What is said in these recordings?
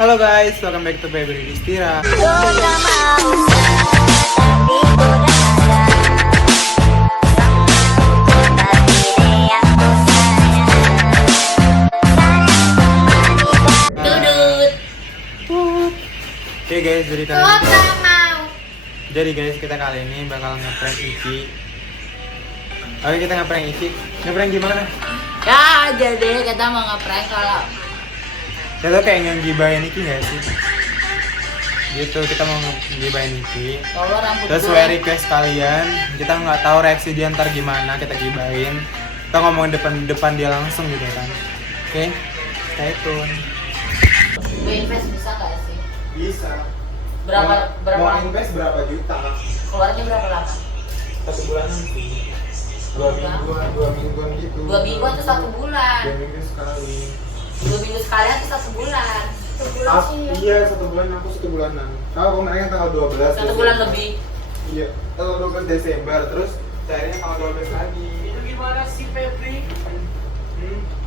Halo guys, welcome back to Febri Distira. Oke guys, jadi guys kita kali ini bakal ngeprank Iki. Oke, kita ngeprank Iki. Ngeprank gimana? Ya, jadi kita mau ngeprank kalau Kita kayak ngegibahin Iki nggak sih? Gitu, kita mau ngegibahin Iki. kalau rambut Sesuai request kalian, kita nggak tahu reaksi dia ntar gimana, kita gibahin. Kita ngomongin depan dia langsung gitu kan. Oke, stay tune. gue invest bisa nggak sih? Bisa. Berapa Mau invest berapa juta? keluarnya berapa lama? 1 bulanan sih. 2 mingguan gitu. 2 minggu atau 1 bulan? 2 minggu sekali. 2 minggu sekali atau 1 bulan? Iya, 1 bulan, aku 1 bulanan. Kalau kemarin kan tanggal 12 1 bulan lebih. Iya, tanggal 12 Desember, terus cairnya tanggal 12 lagi. Itu gimana sih Febri?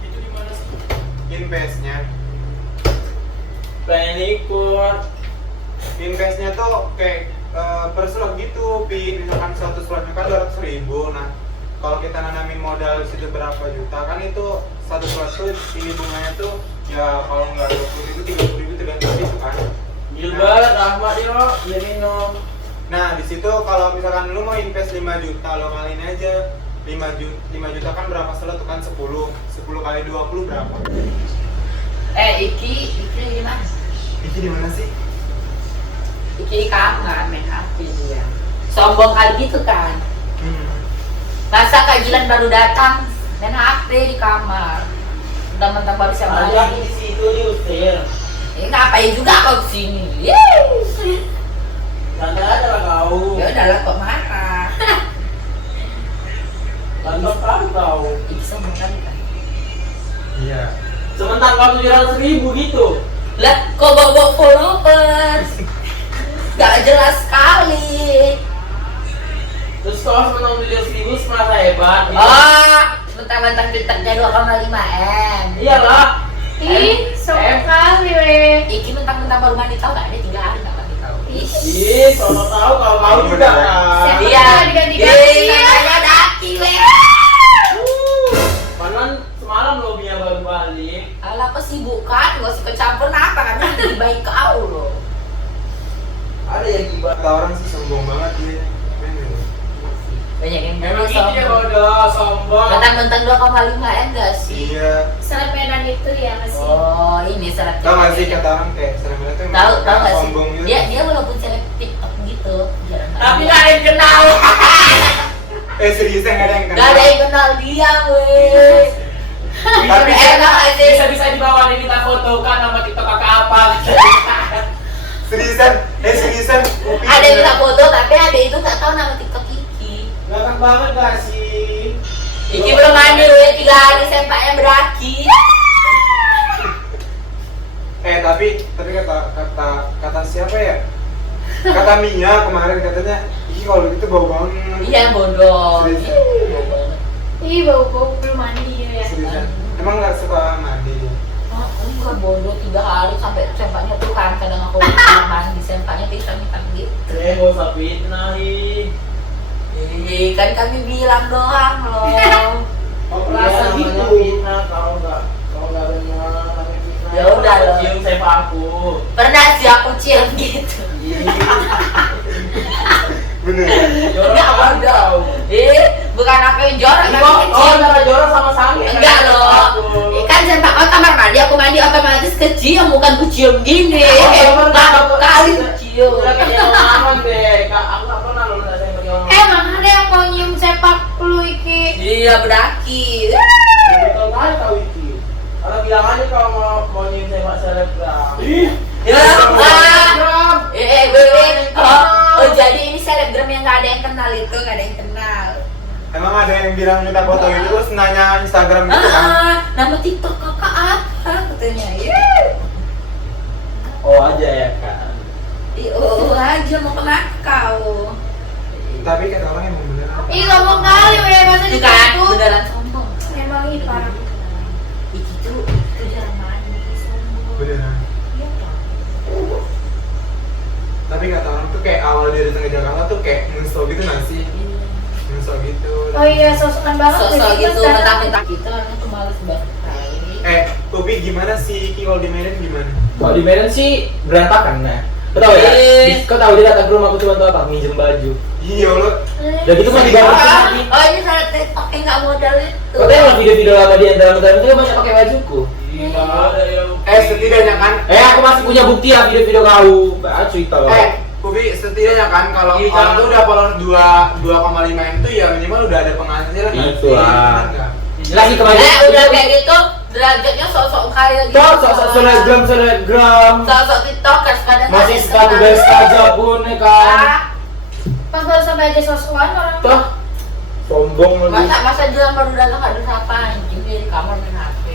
Itu gimana sih? Investnya Pengen ikut. Investnya tuh kayak per slot gitu, misalkan 1 slotnya kan 200.000. Nah, kalau kita nanamin modal di situ berapa juta, kan itu 1 slot tuh ini bunganya tuh ya kalau nggak 20.000, 30.000 tergantung itu kan. Gilbert, Rahmat yo, minum. Nah, di situ kalau misalkan lu mau invest 5 juta, lo kaliin aja 5 juta kan berapa slot tuh kan 10 kali 20 berapa? Iki gimana? Iki di mana sih? Iki di kamar main HP dia. Sombong kali gitu kan. Masa kajian baru datang main HP di kamar. Mentang-mentang baru siapa Ada lagi? di situ diusir. Ngapain juga kau kesini? Yeay. Tanda ada lah kau. Ya udahlah kok marah. Tanda kau. Iki sombong kali kan. Iya. Sementara kau 700.000 gitu. Lah kok bawa followers? Gak jelas sekali. Terus kau menang 700.000 merasa hebat. Gitu. Mentang-mentang Twitternya 2,5 M. Iyalah. Ih, sombong kali weh. Iki mentang-mentang baru mandi tau gak? Ada 3 hari gak mandi tau. Ih, sono tahu kalau kau juga kan. Siapa Iya. yang diganti-ganti ya? Katanya daki weh. Padahal semalam lobinya baru balik. Alah kesibukan, gak usah kecampur apa karena jadi baik kau loh. Ada yang gibah. Kata orang sih sombong banget dia. Banyak yang Emang bilang ini dia sombong. bodoh, sombong. Mentang-mentang 2,5 M gak sih? Iya. Surat Medan itu ya masih. Oh ini syarat Tau gak sih kata orang kayak selama itu Tahu gak sih? sombong gitu. Dia walaupun seleb TikTok gitu, jarang Tapi banget. gak ada yang kenal. Seriusnya gak ada yang kenal. Gak ada yang kenal dia weh. Tapi Enak aja. Bisa dibawa nih kita fotokan sama TikTok kakak apa. seriusan. Ada yang minta foto tapi ada itu gak tahu nama TikTok Iki. Ganteng banget gak sih? Iki belum mandi weh, 3 hari sempaknya beraki. Tapi kata siapa ya? Kata Mia kemarin katanya, "Ih kalau gitu bau banget." Iya bodoh. Seriusan. Bau banget. Ih, bau-bau belum mandi ya. Seriusan. Emang nggak suka mandi dia? Oh, enggak bodoh 3 hari sampai sempaknya tuh kan kadang aku belum mandi sempaknya hitam-hitam gitu. Gak usah fitnah ih. Kan kami bilang doang loh. Rasa gitu. Fitnah kalau nggak benar namanya fitnah. Ya udah loh. Cium sepa aku. Pernah sih aku cium gitu. Bener. Enggak bodoh. Bukan aku yang jorok tapi Oh, kecium. cara jorok sama sange. Enggak loh. Kan sempak kau kamar mandi aku mandi otomatis kecium bukan ku cium gini. Nggak kali ku cium. Udah kayak aman deh. Aku nggak pernah loh ada yang pegang. Emang ada yang mau nyium sepak lu Iki? Iya berdaki. Betul kali kau itu. Kalau bilang aja kalau mau nyium sepak selebgram. Ya, oh jadi ini selebgram yang nggak ada yang kenal itu nggak ada yang kenal. Emang ada yang bilang minta foto itu terus nanya Instagram gitu kan? Nama TikTok kakak apa katanya? Oh aja ya kan. Aja mau kemana kau? Tapi kata orang emang bener. Ih, sombong kali weh, masa Itu kan gitu. beneran sombong. Emang ih parah. Itu jarang mandi sombong. Beneran. Iya kan? Jakarta tuh kayak nyesel gitu nggak sih? Nyesel gitu. Oh iya, sosokan banget. Sosok jadi gitu, pas mentang-mentang gitu, orangnya tuh males banget. Upi gimana sih Ki kalau di Medan gimana? Kalau di Medan sih berantakan nah. Kau tahu ya? Kau tahu dia datang ke rumah aku cuma tuh apa? Minjem baju. Iya lo. Dan itu mah dibawa Oh ini salah TikTok yang nggak modal itu. Kau tengok video-video lama dia yang dalam itu banyak pakai bajuku. Iya. Setidaknya kan. Aku masih punya bukti ya video-video kau. Baca itu. Upi setidaknya kan kalau Iya. orang tuh udah follower 2,5 M tuh ya minimal udah ada penghasilan nggak sih? Itulah. Bener nggak? Jelas sih kemarin. Udah kayak gitu, derajatnya sosok kaya gitu. Sok selebgram. Sosok tiktokers pada Masih sepatu guys aja pun ya kan. pas baru sampai aja sosokan orang. Toh sombong lagi. Masa Jilan baru datang nggak ada siapa anjing dia di kamar main HP.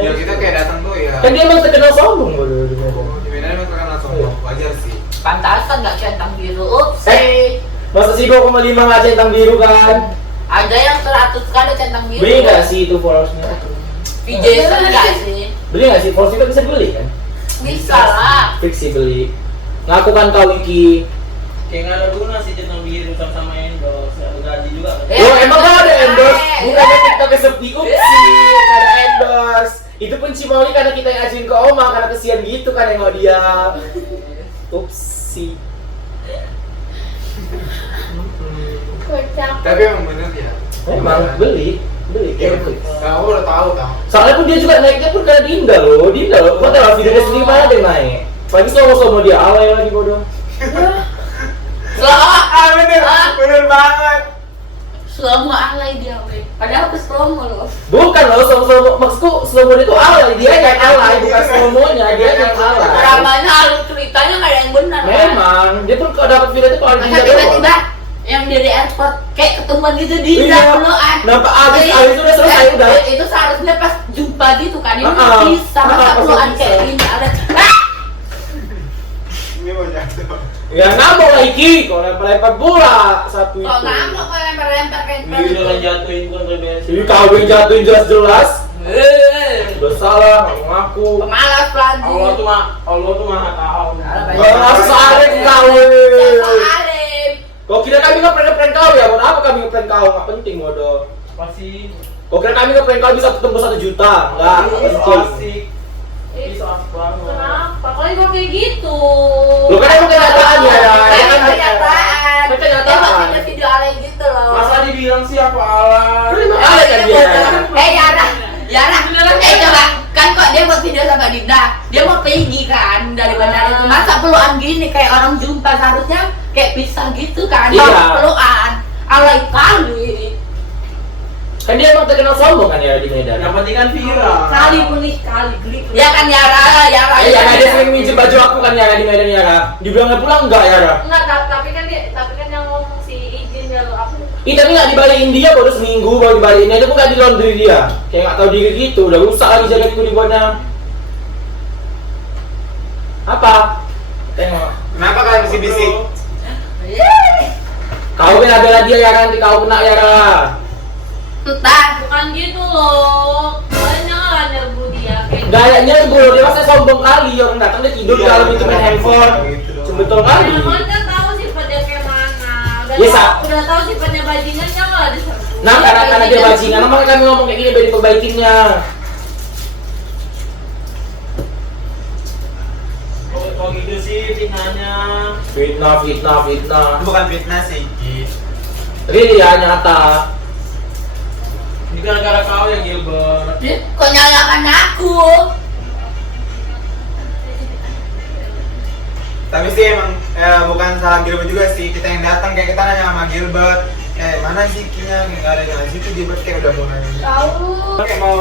Ya kita kayak datang tuh ya. Kan dia emang terkenal sombong baru di Medan. Di Medan emang terkenal sombong, wajar sih. Pantasan nggak centang biru. Ups. Masa sih 2,5 nggak centang biru kan? Ada yang 100 kan ada centang biru. Beli nggak sih itu followersnya? VJ nggak sih? Beli nggak sih? Followers itu bisa dibeli kan? Bisa lah. Fiksi beli. Ngaku kan kau Iki. Kayak nggak ada guna sih centang biru sama endorse, ada gaji juga kan? Oh emang kan ada endorse? Bukannya TikToknya sepi upsi, nggak ada endorse. Itu pun Cimauli karena kita yang ajuin ke Oma karena kesian gitu kan nengok dia. Upsi. Kocak. Tapi emang bener ya. Emang beli Iya, kayak aku udah tahu. soalnya pun dia juga naiknya pun karena Dinda loh. Kau tahu videonya sendiri mana dia naik. Lagi slow dia alay lagi bodoh. Bener banget. Slow-mo alay dia, weh. Padahal aku slow-mo loh. Bukan loh, slow maksudku slow dia itu alay, dia yang alay bukan slow-monya, dia yang alay. Dramanya alur ceritanya nggak ada yang benar. kan? Memang, dia pun kalau dapat video itu kalau Masa Dinda tiba-tiba doang. yang dari airport kayak ketemuan gitu di Iya. pelukan. Nampak abis itu udah selesai udah. Itu seharusnya pas jumpa gitu kan. Ini Ah, bisa ah, masa pas pelukan bisa. kayak gini ada. Ini mau jatuh. Ya ngamuk lah Iki, kalau lempar bola satu itu. Kok ngamuk kok lempar-lempar kayak Ini udah kan jatuhin gua ke BS. Jadi kau yang jatuhin jelas-jelas. Udah salah, nggak ngaku. Pemalas lagi. Allah tuh maha tahu. Gak rasa alim kau. Alim. Kau kira kami ngeprank kau ya? Buat apa kami ngeprank kau? Nggak penting bodoh. Pasti Kau kira kami ngeprank kau bisa ketemu 1 juta? Nggak penting. asik. Ini so asik banget. Kenapa? Kalau gue kayak gitu. Lu kan emang kenyataan ya? Kan kenyataan. Kan kenyataan. Emang video alay gitu loh. Masa dibilang sih aku alay? Kan emang alay kan dia. Yara, coba kan kok dia buat video sama Dinda, dia mau pergi kan dari bandara itu, masa pelukan gini kayak orang jumpa seharusnya kayak pisah gitu kan, Iya. pelukan, alay kali, Kan dia emang terkenal sombong kan ya di Medan. Yang penting kan viral. Kali pulih kali geli. ya kan Yara, Ya dia sering minjem baju aku kan ya di Medan ya. Dibilangnya pulang enggak ya? Enggak, tapi kan yang ngomong si izin ya lo aku. Ih tapi nggak dibalikin dia baru seminggu baru dibalikin aja pun nggak di laundry dia. Kayak nggak tahu diri gitu, udah rusak lagi jaketku dibuatnya. Apa? Tengok. Kenapa kalian bisik-bisik? Kau bela-bela dia ya nanti kau kena ya. Entah, Bukan gitu loh. Soalnya lah nyerbu dia kayak Gayanya gue dia masa sombong kali orang datang dia tidur di dalam itu main handphone. Betul kali. Emang kan tahu sifatnya kayak mana. Iya, Sa. Udah tahu sifatnya bajingan kan nggak ada serbu. Nah karena dia bajingan, makanya kami ngomong kayak gini biar diperbaikinnya. Kok gitu sih fitnahnya? Fitnah. Itu bukan fitnah sih, Ki. Really ya nyata. Ini gara-gara kau yang Gilbert. kok nyalakan aku? Tapi sih emang bukan salah Gilbert juga sih. Kita yang datang kayak kita nanya sama Gilbert. Mana sih Kinya? Nggak ada jalan situ. Gilbert kayak udah mau nanya. Tahu. Kayak mau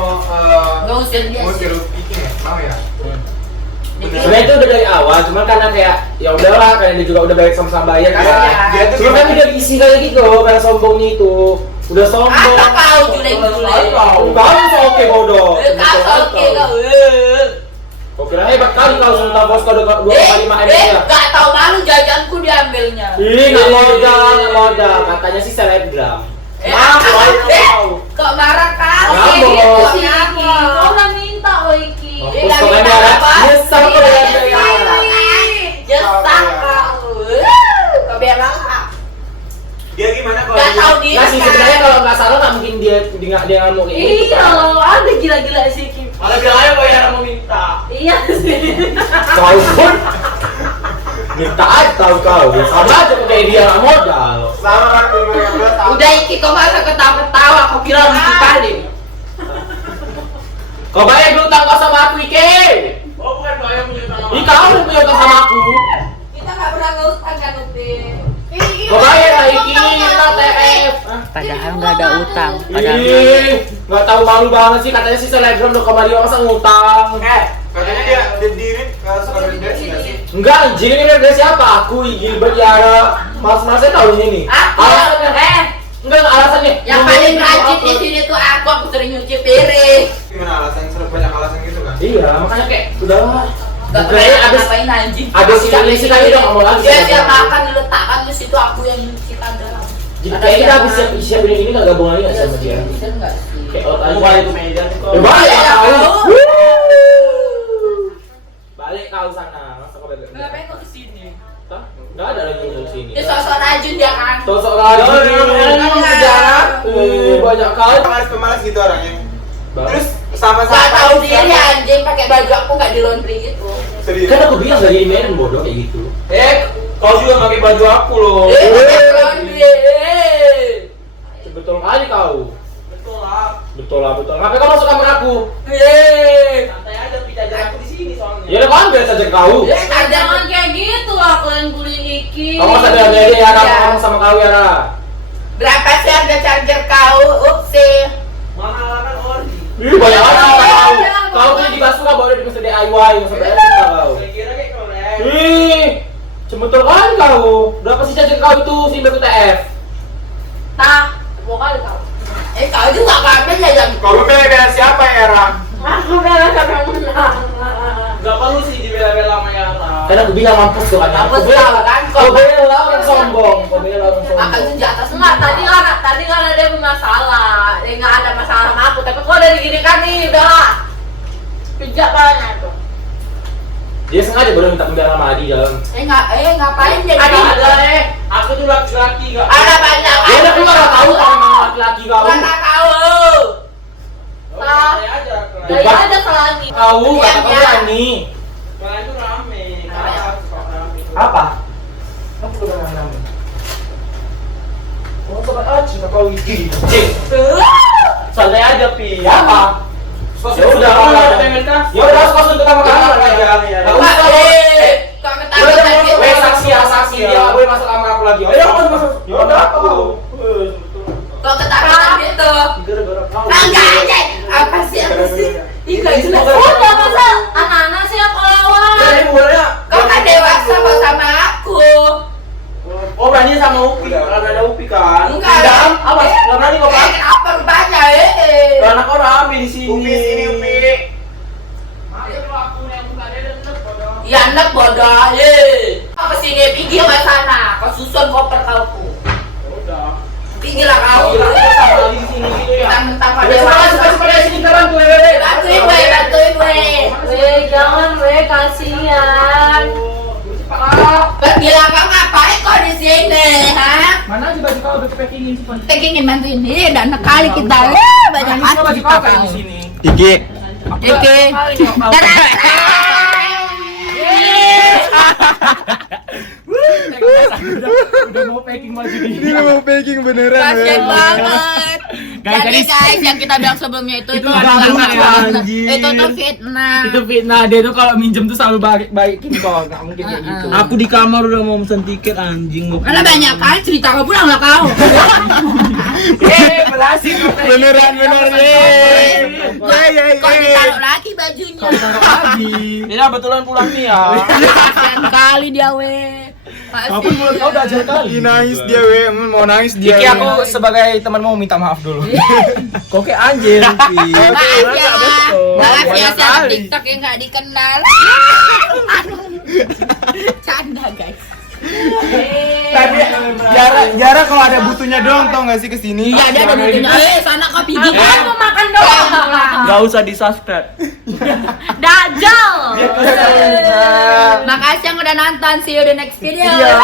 Ngusir dia mau sih. sirup Iki ya? Mau ya? Sebenarnya itu udah dari awal, cuman karena kayak ya udahlah karena dia juga udah baik sama bayar kan. Dia tuh Cuma kan udah diisi kayak gitu karena sombongnya itu. Udah sombong. Apa kau juleng-juleng? Kau bisa oke bodoh. Oke kau. Kau kira hebat kali kau sumpah bos kau 2,5 M ya. Gak tau malu jajanku diambilnya. Ih nggak modal. Katanya sih selebgram. Kok marah kali? Ngambek. Kok ngambek? Kau udah minta loh Iki. Terus pokoknya nyesel kau dengan gaya. Nyesal kau. Kau biar Kau pun minta aja tahu kau. Sama aja kayak dia nggak modal. Sama kan ilmu yang udah tahu. Udah Iki kau masa ketawa-ketawa, kau kira lucu kali. Kau bayar dulu utang kau sama aku Ike. Oh bukan bayar punya utang sama Ih kau yang punya utang sama aku. Kita nggak pernah ngutang kan Upin. Kau bayar lah Iki, TF. Padahal nggak ada utang. Ih, nggak tahu malu banget sih katanya si selebgram udah kembali masa ngutang. Katanya dia diri suka berdesi nggak sih? Enggak anjing ini dari siapa? Aku Gilbert Yara. Mas-masnya tahu ini nih. Alasannya, Enggak alasannya. yang paling rajin di sini tuh aku sering nyuci piring. Gimana alasan? Banyak alasan gitu kan? Iya, makanya kayak udahlah. Gak Kayaknya pernah ada ngapain anjing. ada sisa kali udah ngomong lagi. Dia tiap makan diletakkan di situ aku yang nyuci kadang. Jadi kayaknya kita habis siap ini nggak gabungan lagi sama dia. Bisa nggak sih? Kayak out aja. Balik ke meja nih kok. Balik Ya, kau. kau. Balik kau sana. Masa kau balik? Ngapain kok kesini? Hah? Nggak ada lagi di sini. Dia sosok rajin dia kan. Sosok lagi. Iya. Banyak kali. Pemalas gitu orangnya. Terus Gak sama-sama tahu diri anjing pakai baju aku nggak di laundry gitu. serius. Kan aku bilang dari main bodoh kayak gitu. Kau juga pakai baju aku loh. Pakai laundry. Betul kali kau. Betul lah. Betul lah, betul. Ngapain kau masuk kamar aku? Santai aja pita aja aku di sini soalnya. Ya udah kau ambil saja kau. Jangan kayak gitu, aku yang bullying Iki. Kamu masa ada ya, Iya. ngomong sama kau ya, Ra. Berapa sih harga charger kau? Upsi. Mahal kan ori. Ih, banyak banget kau. Iya. Kau beli di Basura boleh di bisa DIY, nggak sampai kita kau. Saya kira kayak korek. Ih, cemetul kan kau. Berapa sih charger kau itu SIM BTF? Nah, vokal kau. Kau juga kan ya yang Kalau bela siapa ya, Ram? Aku bela sama menang. Gak perlu sih dibela-bela sama Yara. Kan aku bilang mampus tuh kan. Mampus tahu kan? Kau bela orang sombong. Kau bela orang makan sombong. senjata Enggak, semua. tadi karena dia bermasalah. Dia nggak ada masalah sama aku, tapi kok udah digini kan nih, udahlah. Pijak banyak tuh. Dia sengaja baru minta pembelaan sama Adi dalam. Ngapain jadi Ada ada? aku tuh laki-laki gak. Ada banyak. Ya udah keluar nggak tahu kalau mau laki-laki kau. Mana tahu? Santai aja. Dari Debat. ada selani. Kau kata kau Iya. berani. Karena itu rame. Karena aku suka rame. Apa? Kamu udah rame. Oh, sobat Aci, kau ini. Santai aja pi. Ya apa? Ya udah, ya udah, kau untuk kamar aja. Nggak usah, Kau Udah, ketakutan gitu. weh, saksi ya, saksi dia nggak boleh masuk kamar aku lagi. Ayo, masuk. Ya udah, kau. Kau ketakutan gitu. Gara-gara kau. Enggak aja. Apa sih? Tidak jelas. Udah masa anak-anak sih aku lawan. Ini bolanya. Kau kan dewasa kok sama aku. Oh berani sama Upi, karena ada Upi kan? Enggak. Dam, apa? Nggak berani kok Pak? Kenapa rupanya? Karena kau rame di sini. Upi sini, Upi. Ya anak bodoh. Kau kesini pergi ke sana. Kau susun koper kau ku. Udah. Pergi lah kau. Gila, kau sama lagi di sini gitu ya. Mentang-mentang kau Udah, dewasa. sekarang sini sekarang tuh, Wewe. Bantuin gue, bantuin gue. Jangan kasihan. Bilang kau ngapain kau di sini, ha? Mana aja baju kau udah kepackingin sih, Pan? Pengen bantuin. Ini udah enak kali kita. Banyak Ini semua baju hati kau kita kayak kau. di sini. Iki. Oke. Udah mau packing baju ini. Ini mau packing beneran. Kasian banget. Jadi guys, yang kita bilang sebelumnya itu adalah itu tuh fitnah. Itu fitnah, dia tuh kalau minjem tuh selalu baikin kok, nggak mungkin kayak gitu. Aku di kamar udah mau pesen tiket anjing. Karena banyak kan cerita kau pulang lah kau. Berhasil. Beneran Kau ditaruh lagi bajunya. Lagi. Ini kebetulan pulang nih ya. Kasian kali dia weh. Tapi mulut kau udah ajar kali. nangis dia, we. Mau nangis dia. Iki aku sebagai teman mau minta maaf dulu. Kok kayak anjing. Maaf ya, maaf ya sama TikTok yang nggak dikenal. Canda guys. Tapi Jara kalau ada butuhnya doang tau gak sih kesini? Iya dia ada butuhnya. Sana kau pergi. Aku makan doang. Gak usah di subscribe. Dajjal. Makasih yang udah nonton. See you the next video. Iya.